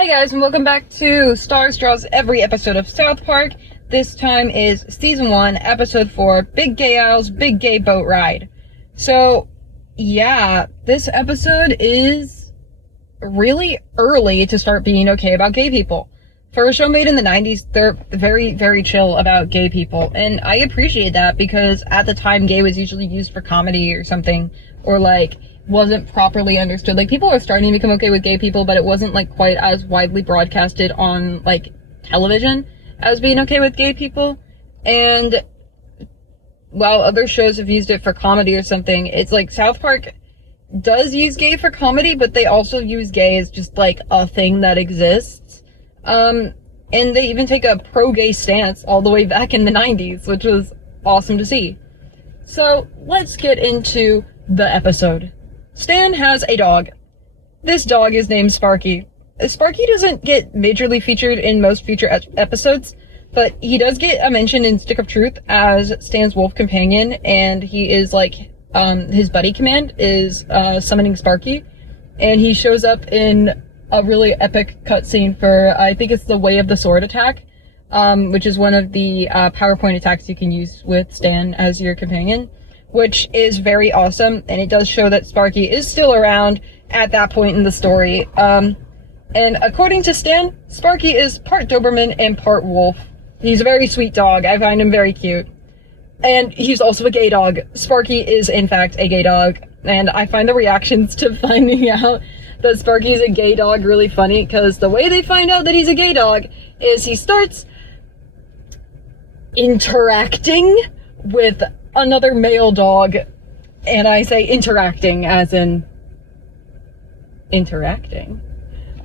Hey guys, and welcome back to Stars Draws Every Episode of South Park. This time is Season 1, Episode 4, Big Gay Owl's Big Gay Boat Ride. So, yeah, this episode is really early to start being okay about gay people. For a show made in the 90s, they're very, very chill about gay people, and I appreciate that because at the time gay was usually used for comedy or something, or wasn't properly understood. People were starting to become okay with gay people, but it wasn't quite as widely broadcasted on television as being okay with gay people. And while other shows have used it for comedy or something, it's South Park does use gay for comedy, but they also use gay as just a thing that exists. And they even take a pro-gay stance all the way back in the 90s, which was awesome to see. So let's get into the episode. Stan has a dog. This dog is named Sparky. Sparky doesn't get majorly featured in most future episodes, but he does get a mention in Stick of Truth as Stan's wolf companion, and he is his buddy command is summoning Sparky, and he shows up in a really epic cutscene for, I think it's the Way of the Sword attack, which is one of the PowerPoint attacks you can use with Stan as your companion, which is very awesome, and it does show that Sparky is still around at that point in the story. And according to Stan, Sparky is part Doberman and part wolf. He's a very sweet dog. I find him very cute. And he's also a gay dog. Sparky is, in fact, a gay dog, and I find the reactions to finding out that Sparky is a gay dog really funny, because the way they find out that he's a gay dog is he starts interacting with another male dog, and I say interacting as in interacting.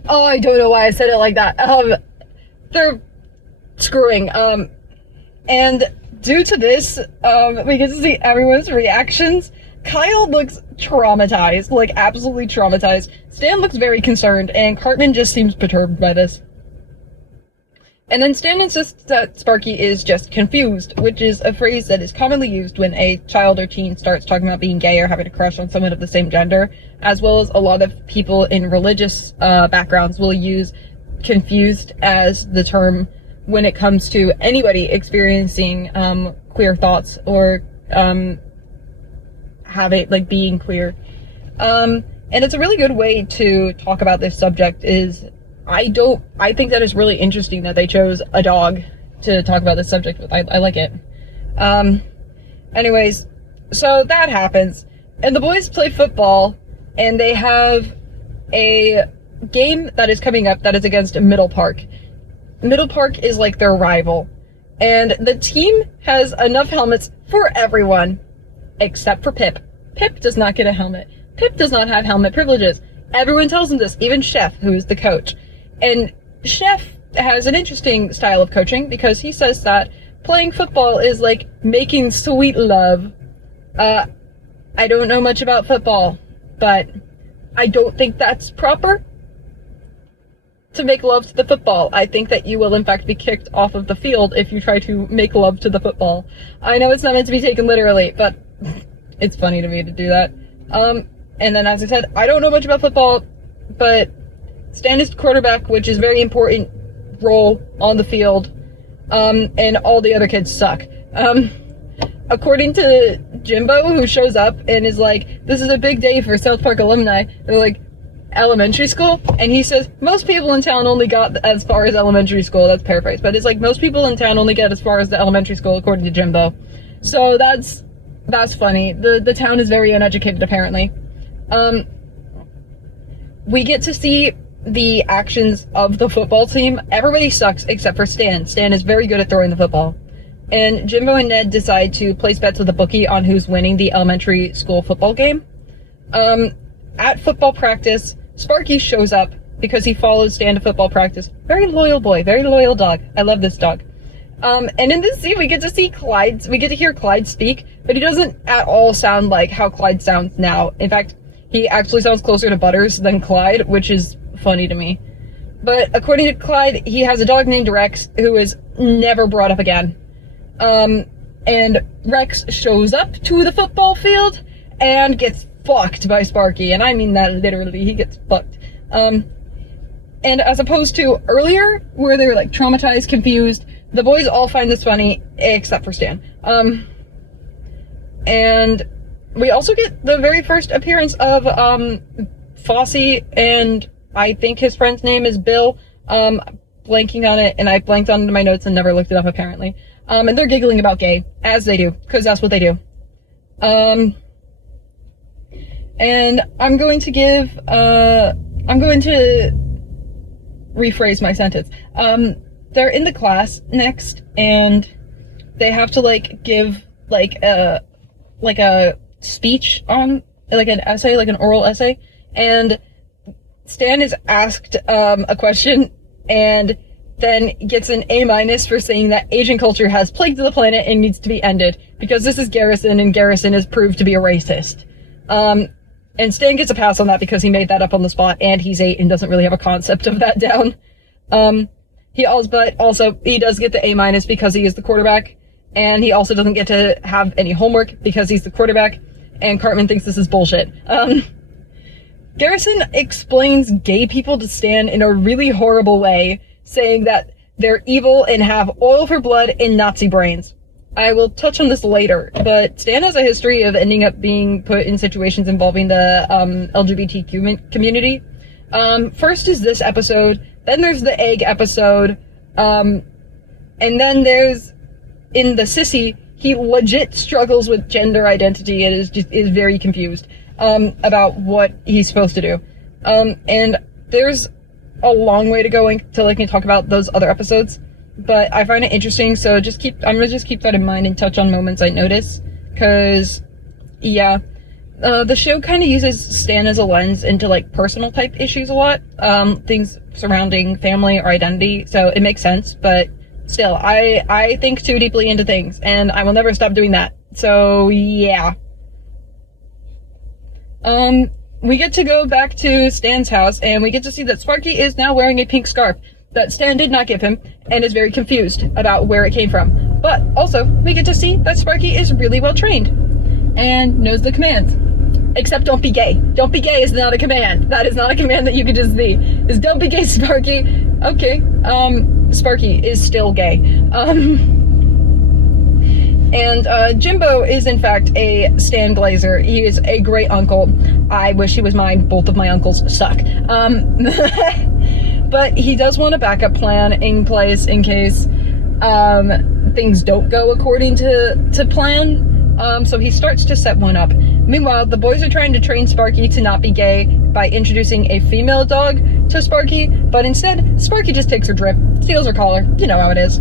Oh, I don't know why I said it like that. They're screwing. And due to this, we get to see everyone's reactions. Kyle looks traumatized, absolutely traumatized. Stan looks very concerned, and Cartman just seems perturbed by this. And then Stan insists that Sparky is just confused, which is a phrase that is commonly used when a child or teen starts talking about being gay or having a crush on someone of the same gender, as well as a lot of people in religious backgrounds will use confused as the term when it comes to anybody experiencing queer thoughts or being queer. And it's a really good way to talk about this subject is I think that is really interesting that they chose a dog to talk about this subject with. I like it. Anyways, so that happens, and the boys play football, and they have a game that is coming up that is against Middle Park. Middle Park is their rival, and the team has enough helmets for everyone, except for Pip. Pip does not get a helmet. Pip does not have helmet privileges. Everyone tells him this, even Chef, who is the coach. And Chef has an interesting style of coaching because he says that playing football is like making sweet love. I don't know much about football, but I don't think that's proper to make love to the football. I think that you will in fact be kicked off of the field if you try to make love to the football. I know it's not meant to be taken literally, but it's funny to me to do that. And then as I said, I don't know much about football, but Stan is quarterback, which is a very important role on the field, and all the other kids suck. According to Jimbo, who shows up and is like, this is a big day for South Park alumni, they're like, elementary school? And he says, most people in town only got as far as elementary school. That's paraphrased, but it's like, most people in town only get as far as the elementary school, according to Jimbo. So that's funny. The town is very uneducated, apparently. We get to see the actions of the football team. Everybody sucks except for Stan. Stan is very good at throwing the football. And Jimbo and Ned decide to place bets with the bookie on who's winning the elementary school football game. At football practice, Sparky shows up because he follows Stan to football practice. Very loyal boy, very loyal dog. I love this dog. And in this scene, we get to see we get to hear Clyde speak, but he doesn't at all sound like how Clyde sounds now. In fact, he actually sounds closer to Butters than Clyde, which is funny to me. But according to Clyde, he has a dog named Rex who is never brought up again. And Rex shows up to the football field and gets fucked by Sparky, and I mean that literally, he gets fucked. And And as opposed to earlier, where they were like traumatized, confused, the boys all find this funny, except for Stan. And we also get the very first appearance of Fosse, and I think his friend's name is Bill. Blanking on it, and I blanked on it in my notes and never looked it up apparently. And they're giggling about gay, as they do, because that's what they do. And I'm going to rephrase my sentence. They're in the class next, and they have to, like, give, like a speech on, like, an essay, like an oral essay, and Stan is asked, a question, and then gets an A- for saying that Asian culture has plagued the planet and needs to be ended, because this is Garrison, and Garrison is proved to be a racist. And Stan gets a pass on that because he made that up on the spot, and he's 8 and doesn't really have a concept of that down. But also, he does get the A- because he is the quarterback, and he also doesn't get to have any homework because he's the quarterback, and Cartman thinks this is bullshit. Garrison explains gay people to Stan in a really horrible way, saying that they're evil and have oil for blood and Nazi brains. I will touch on this later, but Stan has a history of ending up being put in situations involving the LGBTQ community. First is this episode, then there's the egg episode, and then there's, in the Sissy, he legit struggles with gender identity and is very confused about what he's supposed to do. And there's a long way to go until I can talk about those other episodes. But I find it interesting, so I'm gonna just keep that in mind and touch on moments I notice, cause, yeah, the show kind of uses Stan as a lens into, like, personal type issues a lot, things surrounding family or identity, so it makes sense, but still, I think too deeply into things, and I will never stop doing that, so, yeah. We get to go back to Stan's house, and we get to see that Sparky is now wearing a pink scarf that Stan did not give him, and is very confused about where it came from. But also, we get to see that Sparky is really well trained, and knows the commands. Except don't be gay. Don't be gay is not a command. That is not a command that you can just be. Is don't be gay, Sparky. Okay, Sparky is still gay. And Jimbo is in fact a Stan Glazer. He is a great uncle. I wish he was mine. Both of my uncles suck. But he does want a backup plan in place in case things don't go according to plan. So he starts to set one up. Meanwhile, the boys are trying to train Sparky to not be gay by introducing a female dog to Sparky, but instead, Sparky just takes her drip, steals her collar. You know how it is.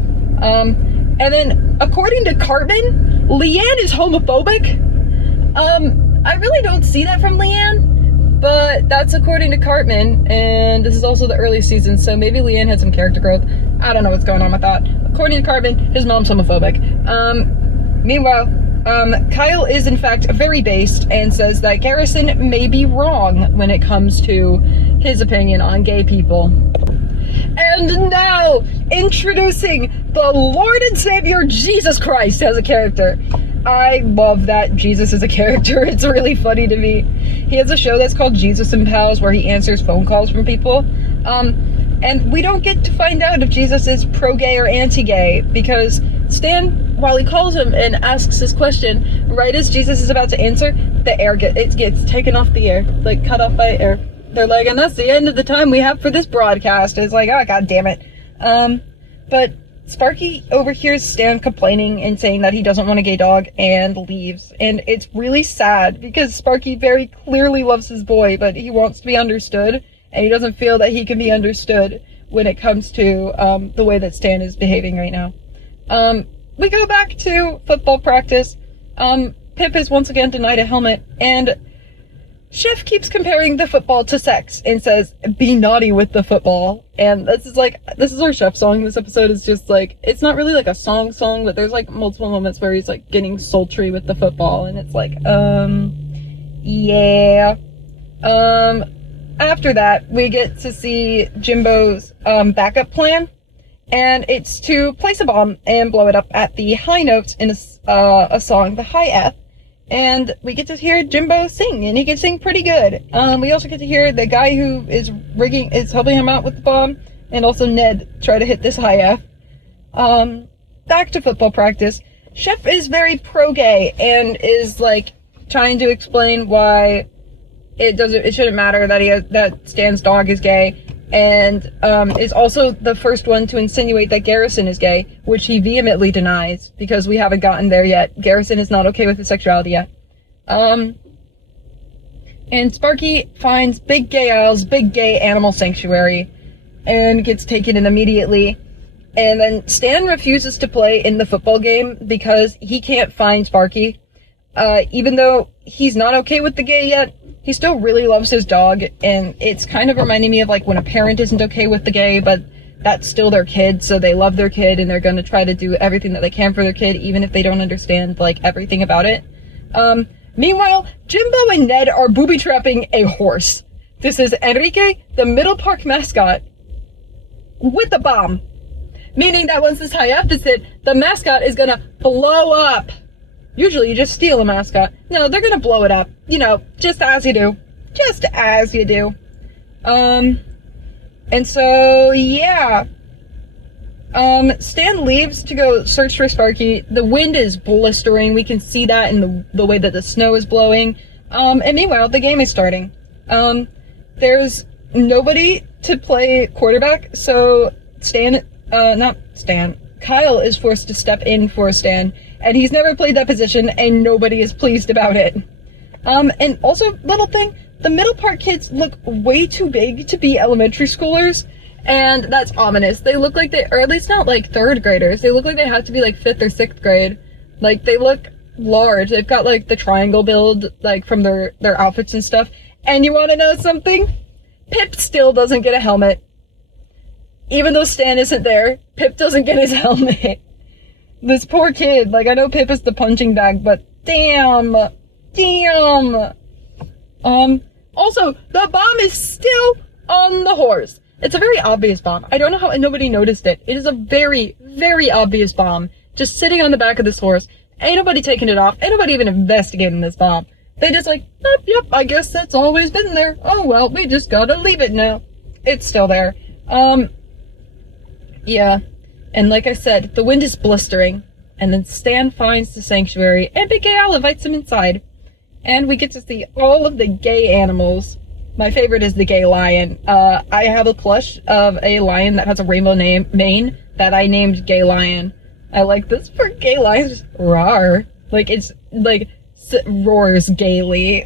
And then, according to Cartman, Leanne is homophobic. I really don't see that from Leanne, but that's according to Cartman, and this is also the early season, so maybe Leanne had some character growth. I don't know what's going on with that. According to Cartman, his mom's homophobic. Meanwhile, Kyle is in fact very based and says that Garrison may be wrong when it comes to his opinion on gay people. And now, introducing the Lord and Savior Jesus Christ as a character. I love that Jesus is a character. It's really funny to me. He has a show that's called Jesus and Pals where he answers phone calls from people. And we don't get to find out if Jesus is pro-gay or anti-gay because Stan, while he calls him and asks his question, right as Jesus is about to answer, the air gets taken off the air, like cut off by air. They're like, and that's the end of the time we have for this broadcast. It's like, oh, god damn it. But Sparky overhears Stan complaining and saying that he doesn't want a gay dog and leaves. And it's really sad because Sparky very clearly loves his boy, but he wants to be understood, and he doesn't feel that he can be understood when it comes to the way that Stan is behaving right now. We go back to football practice. Pip is once again denied a helmet, and Chef keeps comparing the football to sex and says, be naughty with the football. And this is our Chef song. This episode is just like, it's not really like a song, but there's like multiple moments where he's like getting sultry with the football. And it's like, yeah. After that, we get to see Jimbo's, backup plan. And it's to place a bomb and blow it up at the high notes in a song, the high F. And we get to hear Jimbo sing, and he can sing pretty good. We also get to hear the guy who is helping him out with the bomb, and also Ned try to hit this high F. Back to football practice. Chef is very pro-gay, and is, like, trying to explain why it shouldn't matter that Stan's dog is gay, and is also the first one to insinuate that Garrison is gay, which he vehemently denies, because we haven't gotten there yet. Garrison is not okay with his sexuality yet. And Sparky finds Big Gay Isle's big gay animal sanctuary, and gets taken in immediately. And then Stan refuses to play in the football game because he can't find Sparky. Even though he's not okay with the gay yet, he still really loves his dog, and it's kind of reminding me of, like, when a parent isn't okay with the gay, but that's still their kid, so they love their kid, and they're gonna try to do everything that they can for their kid, even if they don't understand, like, everything about it. Meanwhile, Jimbo and Ned are booby-trapping a horse. This is Enrique, the Middle Park mascot, with a bomb. Meaning that once this high F is hit, the mascot is gonna blow up. Usually you just steal a mascot. No, they're gonna blow it up. You know, just as you do. Just as you do. And so, yeah. Stan leaves to go search for Sparky. The wind is blistering. We can see that in the way that the snow is blowing. And meanwhile, the game is starting. There's nobody to play quarterback, so Kyle is forced to step in for Stan, and he's never played that position, and nobody is pleased about it. And also, little thing, the Middle Park kids look way too big to be elementary schoolers, and that's ominous. They look like or at least not like 3rd graders, they look like they have to be like 5th or 6th grade. Like, they look large, they've got like the triangle build, like, from their outfits and stuff. And you wanna know something? Pip still doesn't get a helmet. Even though Stan isn't there, Pip doesn't get his helmet. This poor kid, like, I know Pip is the punching bag, but damn. Also, the bomb is still on the horse. It's a very obvious bomb. I don't know how nobody noticed it. It is a very, very obvious bomb, just sitting on the back of this horse. Ain't nobody taking it off. Ain't nobody even investigating this bomb. They just like, yep, I guess that's always been there. Oh well, we just gotta leave it now. It's still there. Yeah. And like I said, the wind is blistering. And then Stan finds the sanctuary, and Big Gay Al invites him inside. And we get to see all of the gay animals. My favorite is the gay lion. I have a plush of a lion that has a rainbow mane that I named Gay Lion. I like this for gay lions, just roar. Like, it's, like, roars gaily.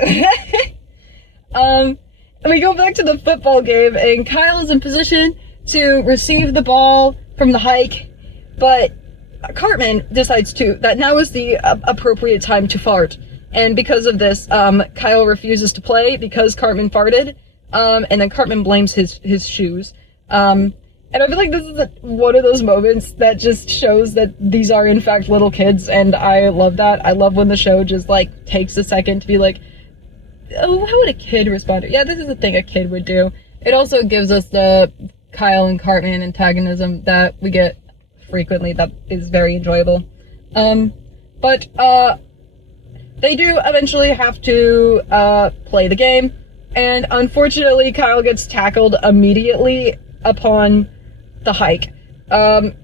And we go back to the football game, and Kyle is in position to receive the ball from the hike, but Cartman decides that now is the appropriate time to fart. And because of this, Kyle refuses to play because Cartman farted, and then Cartman blames his shoes. And I feel like this is one of those moments that just shows that these are in fact little kids, and I love that. I love when the show just, like, takes a second to be like, oh, how would a kid respond? Yeah, this is a thing a kid would do. It also gives us the Kyle and Cartman antagonism that we get frequently that is very enjoyable. But they do eventually have to play the game, and unfortunately Kyle gets tackled immediately upon the hike. And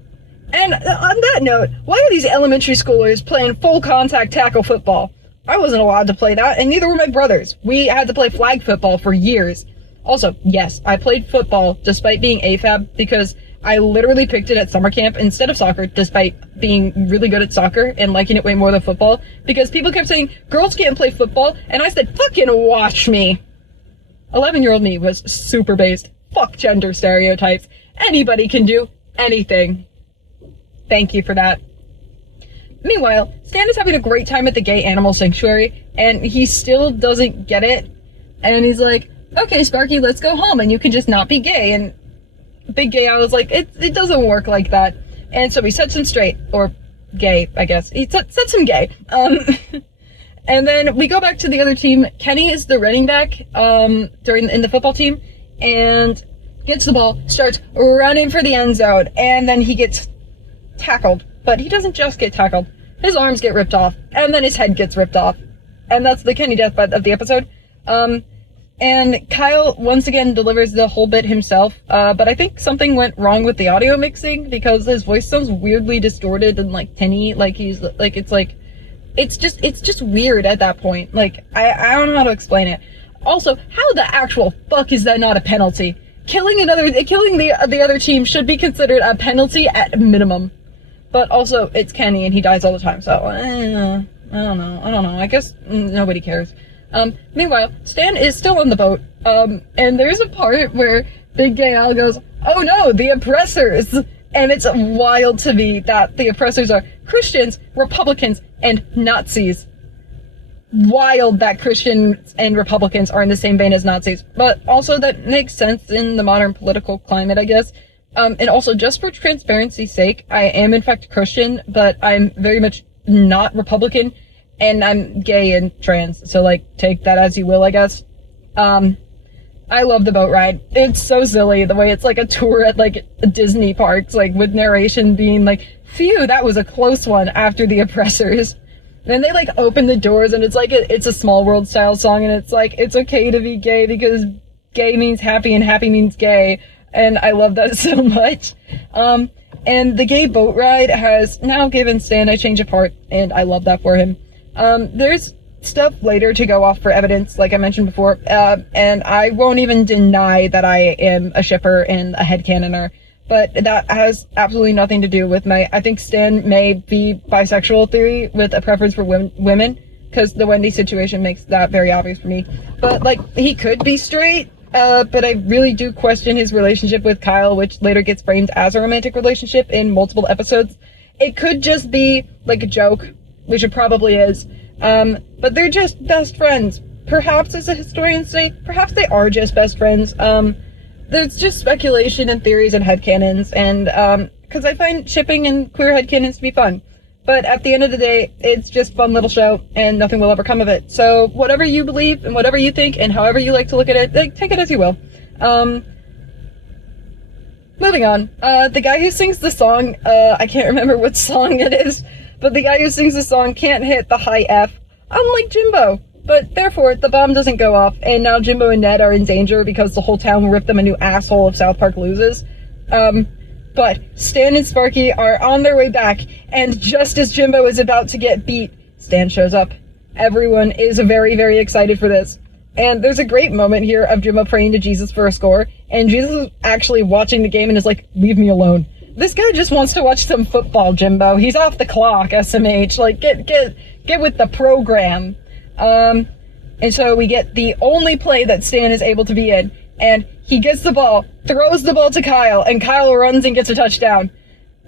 on that note, why are these elementary schoolers playing full contact tackle football? I wasn't allowed to play that, and neither were my brothers. We had to play flag football for years. Also, yes, I played football despite being AFAB because I literally picked it at summer camp instead of soccer, despite being really good at soccer and liking it way more than football, because people kept saying, girls can't play football, and I said, fucking watch me. 11-year-old me was super based. Fuck gender stereotypes. Anybody can do anything. Thank you for that. Meanwhile, Stan is having a great time at the gay animal sanctuary, and he still doesn't get it, and he's like, okay, Sparky, let's go home, and you can just not be gay, and Big Gay Al was like, it doesn't work like that. And so he sets him straight, or gay, I guess. He sets him gay. And then we go back to the other team. Kenny is the running back, in the football team, and gets the ball, starts running for the end zone, and then he gets tackled. But he doesn't just get tackled. His arms get ripped off, and then his head gets ripped off. and that's the Kenny deathbed of the episode. And Kyle once again delivers the whole bit himself, but I think something went wrong with the audio mixing because his voice sounds weirdly distorted and like tinny, like he's like it's just weird at that point. Like I don't know how to explain it. Also, how the actual fuck is that not a penalty? Killing the other team should be considered a penalty at minimum. But also, it's Kenny and he dies all the time, so I don't know. I guess nobody cares. Meanwhile, Stan is still on the boat, and there's a part where Big Gay Al goes, "Oh no, the oppressors!" And it's wild to me that the oppressors are Christians, Republicans, and Nazis. Wild that Christians and Republicans are in the same vein as Nazis, but also that makes sense in the modern political climate, I guess. And also, just for transparency's sake, I am in fact Christian, but I'm very much not Republican, and I'm gay and trans, so like, take that as you will, I guess. I love the boat ride. It's so silly, the way it's like a tour at like Disney parks, like with narration being like, phew, that was a close one after the oppressors. Then they like open the doors and it's like it's a Small World style song, and it's like, it's okay to be gay because gay means happy and happy means gay. And I love that so much. And the gay boat ride has now given Stan a change of heart, and I love that for him. There's stuff later to go off for evidence, like I mentioned before, and I won't even deny that I am a shipper and a headcanoner, but that has absolutely nothing to do with I think Stan may be bisexual theory with a preference for women, because the Wendy situation makes that very obvious for me. But, like, he could be straight, but I really do question his relationship with Kyle, which later gets framed as a romantic relationship in multiple episodes. It could just be, like, a joke, which it probably is. But they're just best friends. Perhaps, as a historian say, perhaps they are just best friends. There's just speculation and theories and headcanons, and, because I find shipping and queer headcanons to be fun. But at the end of the day, it's just a fun little show, and nothing will ever come of it. So, whatever you believe, and whatever you think, and however you like to look at it, like, take it as you will. Moving on. The guy who sings the song, I can't remember what song it is, but the guy who sings the song can't hit the high F, unlike Jimbo. But therefore, the bomb doesn't go off, and now Jimbo and Ned are in danger because the whole town will rip them a new asshole if South Park loses. But Stan and Sparky are on their way back, and just as Jimbo is about to get beat, Stan shows up. Everyone is very, very excited for this. And there's a great moment here of Jimbo praying to Jesus for a score, and Jesus is actually watching the game and is like, leave me alone. This guy just wants to watch some football, Jimbo. He's off the clock, SMH. Like, get with the program. And so we get the only play that Stan is able to be in, and he gets the ball, throws the ball to Kyle, and Kyle runs and gets a touchdown.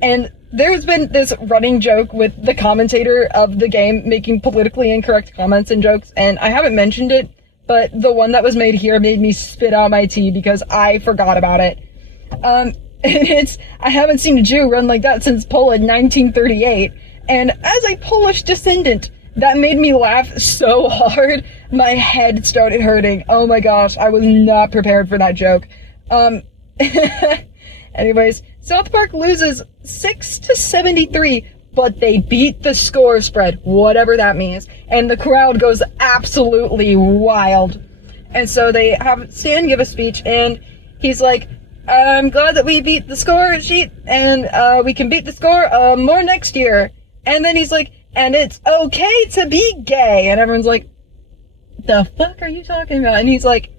And there's been this running joke with the commentator of the game making politically incorrect comments and jokes, and I haven't mentioned it, but the one that was made here made me spit out my tea because I forgot about it. I haven't seen a Jew run like that since Poland 1938, and as a Polish descendant, that made me laugh so hard, my head started hurting. Oh my gosh, I was not prepared for that joke. Anyways, South Park loses 6-73, but they beat the score spread, whatever that means, and the crowd goes absolutely wild. And so they have Stan give a speech, and he's like, I'm glad that we beat the score sheet, and we can beat the score more next year. And then he's like, and it's okay to be gay. And everyone's like, the fuck are you talking about? And he's like,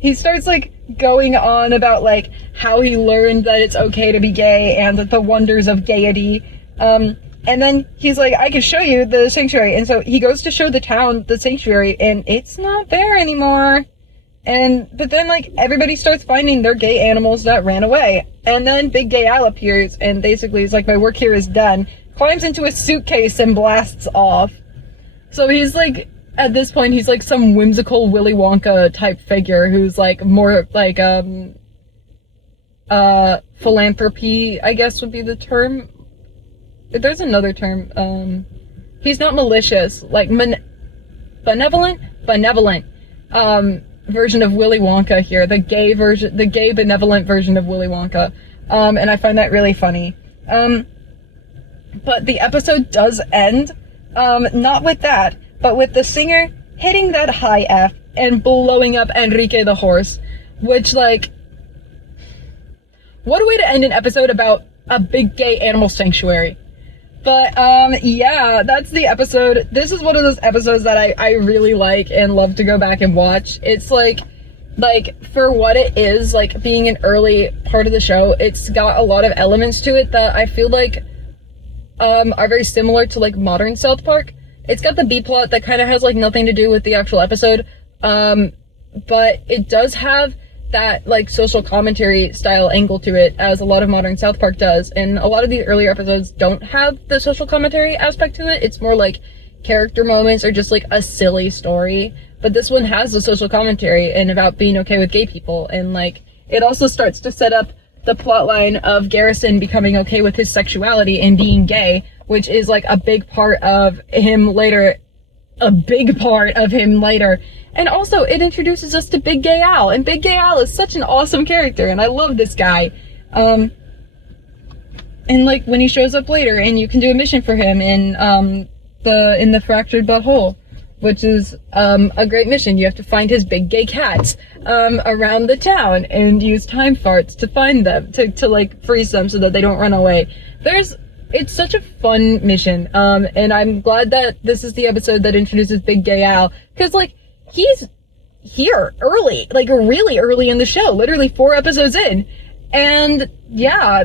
he starts like going on about like how he learned that it's okay to be gay and the wonders of gaiety. And then he's like, I can show you the sanctuary. And so he goes to show the town the sanctuary, and it's not there anymore. But then like everybody starts finding their gay animals that ran away. And then Big Gay Al appears and basically he's like, my work here is done. Climbs into a suitcase and blasts off. So he's like, at this point, he's like some whimsical Willy Wonka type figure who's like more like, philanthropy, I guess would be the term. There's another term. He's not malicious, like benevolent, version of Willy Wonka here. The gay benevolent version of Willy Wonka. And I find that really funny. But the episode does end, not with that, but with the singer hitting that high F and blowing up Enrique the horse, which, like, what a way to end an episode about a big gay animal sanctuary. But, yeah, that's the episode. This is one of those episodes that I really like and love to go back and watch. It's like, for what it is, like, being an early part of the show, it's got a lot of elements to it that I feel like, are very similar to, like, modern South Park. It's got the B-plot that kind of has, like, nothing to do with the actual episode, but it does have that, like, social commentary style angle to it, as a lot of modern South Park does, and a lot of the earlier episodes don't have the social commentary aspect to it. It's more like character moments or just, like, a silly story, but this one has the social commentary and about being okay with gay people, and, like, it also starts to set up the plotline of Garrison becoming okay with his sexuality and being gay, which is, like, a big part of him later, and also, it introduces us to Big Gay Al, and Big Gay Al is such an awesome character, and I love this guy. And, like, when he shows up later, and you can do a mission for him in the Fractured Butthole, which is, a great mission. You have to find his big gay cats, around the town, and use time farts to find them, to, like, freeze them so that they don't run away. It's such a fun mission, and I'm glad that this is the episode that introduces Big Gay Al, because, like, he's here early, like, really early in the show, literally 4 episodes in, and yeah,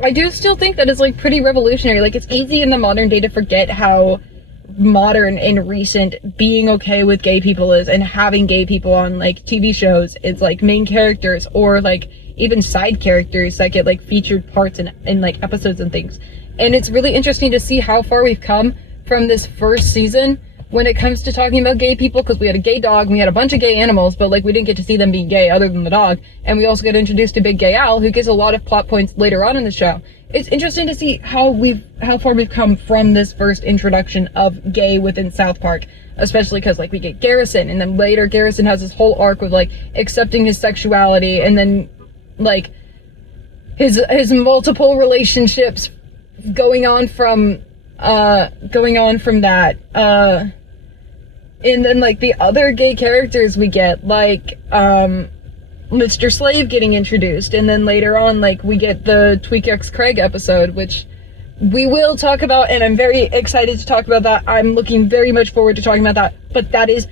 I do still think that it's, like, pretty revolutionary. Like, it's easy in the modern day to forget how modern and recent being okay with gay people is, and having gay people on, like, TV shows, it's, like, main characters, or, like, even side characters that get, like, featured parts in like, episodes and things. And it's really interesting to see how far we've come from this first season when it comes to talking about gay people, because we had a gay dog, and we had a bunch of gay animals, but, like, we didn't get to see them being gay other than the dog, and we also get introduced to Big Gay Al, who gets a lot of plot points later on in the show. It's interesting to see how far we've come from this first introduction of gay within South Park, especially because, like, we get Garrison, and then later Garrison has this whole arc of, like, accepting his sexuality, and then, like, his multiple relationships going on from that, and then, like, the other gay characters we get, like, Mr. Slave getting introduced, and then later on, like, we get the Tweak X Craig episode, which we will talk about, and I'm very excited to talk about that. I'm looking very much forward to talking about that, but that is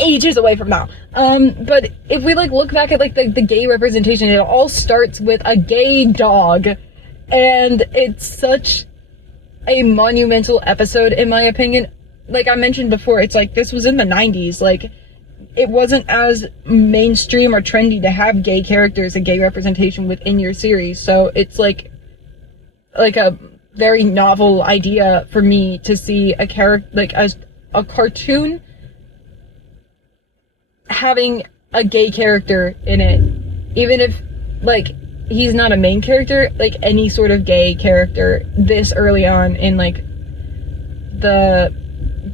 ages away from now. But if we, like, look back at, like, the gay representation, it all starts with a gay dog, and it's such a monumental episode, in my opinion. Like I mentioned before, it's like, this was in the 90s, like, it wasn't as mainstream or trendy to have gay characters and gay representation within your series, so it's like a very novel idea for me to see a character, like, a cartoon having a gay character in it, even if, like, he's not a main character, like, any sort of gay character this early on in, like, the,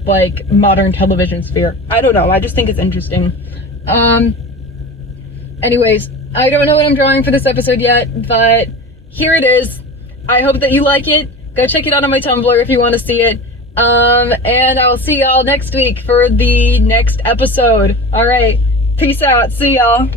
like, modern television sphere. I don't know, I just think it's interesting. Anyways, I don't know what I'm drawing for this episode yet, but here it is. I hope that you like it. Go check it out on my Tumblr if you want to see it. And I will see y'all next week for the next episode. Alright, peace out, see y'all.